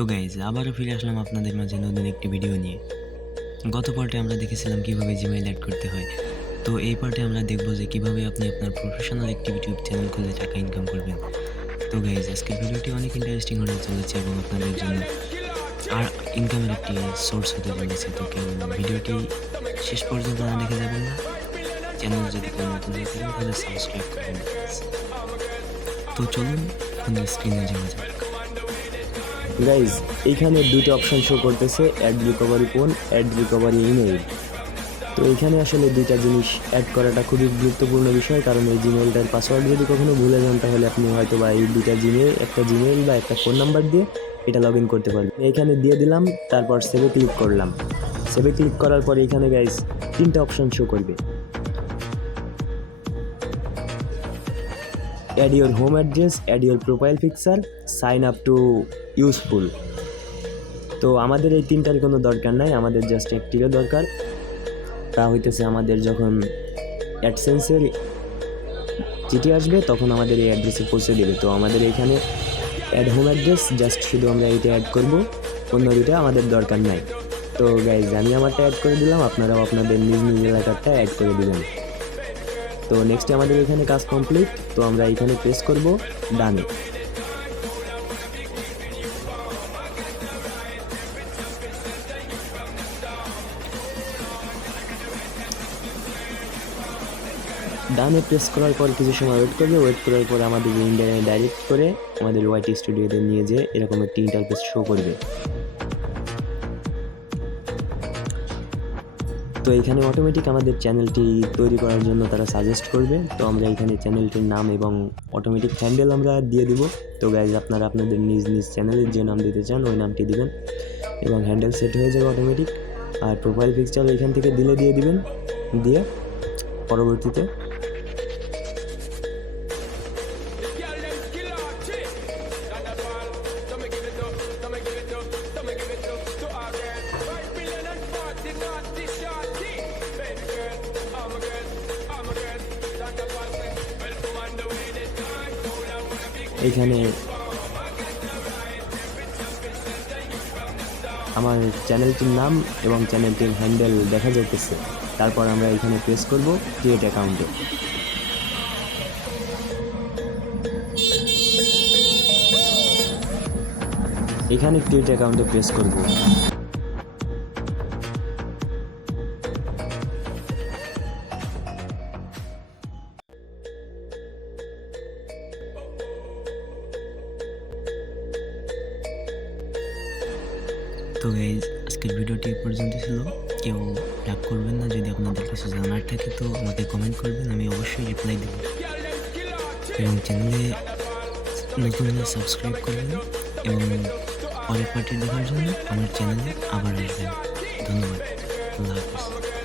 তো গাইজ আবারও ফিরে আসলাম আপনাদের মাঝে নতুন একটি ভিডিও নিয়ে। গত পার্টে আমরা দেখেছিলাম কিভাবে জিমেইল অ্যাড করতে হয়। তো এই পার্টে আমরা দেখব যে কিভাবে আপনি আপনার প্রফেশনাল একটি ইউটিউব চ্যানেল খুলে টাকা ইনকাম করবেন। তো গাইজ আজকের ভিডিওটি অনেক ইন্টারেস্টিং হতে চলেছে এবং আপনাদের জন্য আর ইনকামের একটি সোর্স হতে চলেছে। তো কেউ ভিডিওটি শেষ পর্যন্ত না দেখে যাবেন না। চ্যানেল যদি কেউ নতুন হয়ে থাকেন তাহলে সাবস্ক্রাইব করবেন। তো চলুন এখন স্ক্রিনে যাওয়া যাক। গাইজ এইখানে দুটো অপশন শো করতেছে, add recovery phone, add recovery email. তো এইখানে আসলে দুইটা জিনিস অ্যাড করাটা খুবই গুরুত্বপূর্ণ বিষয়, কারণ এই জিমেইলটার পাসওয়ার্ড যদি কখনো ভুলে যান তাহলে আপনি হয়তো বা এই দুইটা জিমেইল বা একটা ফোন নাম্বার দিয়ে এটা লগ ইন করতে পারবেন। এইখানে দিয়ে দিলাম, তারপর সেভে ক্লিক করলাম। সেভে ক্লিক করার পর এইখানে গাইজ তিনটা অপশন শো করবে। Add your home address, add your profile picture, sign up to useful. তো আমাদের এই তিনটার কোনো দরকার নাই, আমাদের জাস্ট একটিরও দরকার। তা হইতেছে আমাদের যখন অ্যাডসেন্সের চিঠি আসবে তখন আমাদের এই অ্যাড্রেসে পৌঁছে দেবে। তো আমাদের এখানে অ্যাড হোম অ্যাড্রেস, জাস্ট শুধু আমরা এইটা অ্যাড করব, অন্য দুটো আমাদের দরকার নাই। তো গাইজ আমি আমারটা অ্যাড করে দিলাম, আপনারাও আপনাদের নিজ নিজ এলাকারটা অ্যাড করে দিবেন। তো নেক্সট আমাদের এখানে কাজ কমপ্লিট। তো আমরা এখানে প্রেস করব ডানে। ডানে প্রেস করার পর কিছু সময় ওয়েট করবে। ওয়েট করার পর আমাদের ইন্টারনেট ডাইরেক্ট করে আমাদের ওয়াইটি স্টুডিওতে নিয়ে যেয়ে এরকম একটি ইন্টারফেস শো করবে। তো এখানে অটোমেটিক আমাদের চ্যানেলটি তৈরি করার জন্য তারা সাজেস্ট করবে। তো আমরা এখানে চ্যানেলটির নাম এবং অটোমেটিক হ্যান্ডেল আমরা দিয়ে দিব। তো গাইজ আপনারা আপনাদের নিজ নিজ চ্যানেলের যে নাম দিতে চান ওই নামটি দিবেন এবং হ্যান্ডেল সেট হয়ে যাবে অটোমেটিক। আর প্রোফাইল পিকচার এখান থেকে দিয়ে দিবেন, দিয়ে পরবর্তীতে এখানে আমার চ্যানেলটির নাম এবং চ্যানেলটির হ্যান্ডেল দেখা যাইতেছে। তারপর আমরা এখানে প্রেস করব ক্রিয়েট অ্যাকাউন্টে। এখানে ক্রিয়েট অ্যাকাউন্টে প্রেস করব। তো গাইজ আজকের ভিডিওটি এই পর্যন্ত ছিল। কেউ রাগ করবেন না, যদি আপনাদের কিছু জানার থাকে তো আমাকে কমেন্ট করবেন, আমি অবশ্যই রিপ্লাই দেব। এবং চ্যানেলে নতুন হলে সাবস্ক্রাইব করবেন এবং পরের পার্টি দেখার জন্য আমার চ্যানেলে আবার আসবেন। ধন্যবাদ। আল্লাহ হাফিজ।